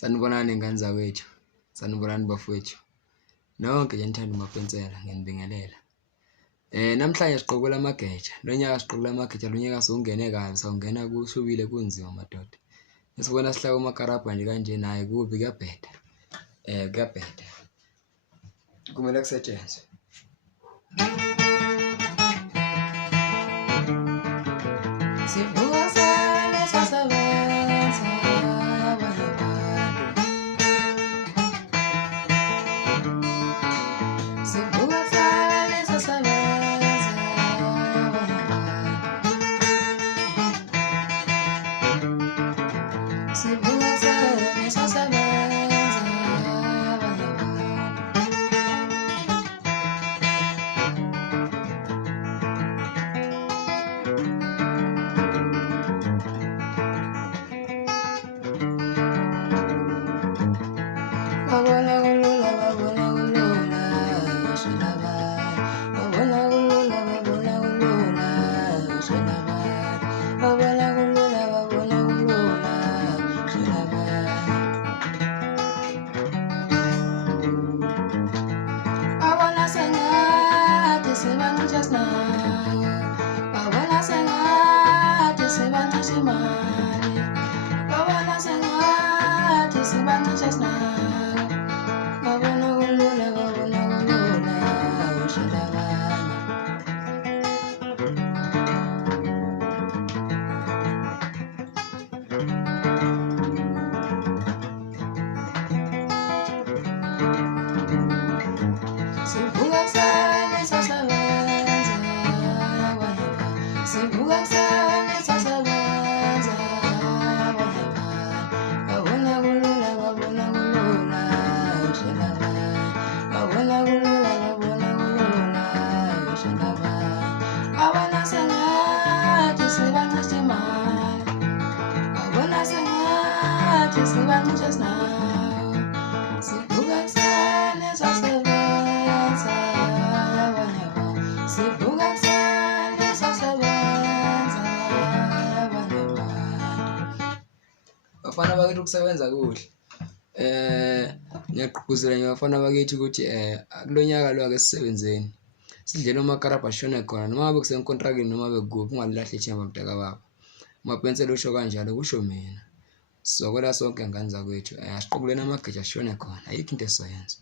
Sanibonani ngane zakwethu. Sanibonani bafowethu. Nonke nje nithanda umapensela ngiyanibingelela. Namhlanje siqokwela amageja. Lo nyaka siqokwela amageja, lo nyaka sowungene kabi, sawungena kushubile kunzima madoda. Esibona sihlaka umakarabha nje kanje naye kubi kuyabheda. Kuyabheda. Kumele kusetshenzwe. Sivuka sale sasebenza abanye abantu. Sivuka sale sasebenza abanye abantu. Sivuka sale sasebenza abanye abantu. Babona kulula, shilaba. Babona kulula, shilaba. Babona kulula, shilaba. Babona sengathi sibancisha sinako. Babona sengathi sibancisha imali. Babona sengathi sibancisha sinako. Babona kulula, shilaba. Sivuka sale sasebenza abanye abantu. Sivuka sale sasebenza abanye abantu. Babona kulula, shilaba. Babona kulula, shilaba. Babona sengathi sibancisha imali. Babona sengathi sibancisha sinako. Sivuka sale sasebenza abanye abantu. Sivuka sale sasebenza abanye abantu. Bafana bakithi ukusebenza kuhle. Ngiyagqugquzela nje bafana bakithi ukuthi kulonyaka lo ake sisebenzeni. Sidlele umakarabha shone khona noma ngabe kusenkontrakini noma bekuphi, ungalilahli ithemba mntaka baba. Umapensela usho kanjalo kusho mina. Sizokwela sonke ngane zakwethu. Asiqokuleni amageja shone khona. Ayikho into esizoyenza.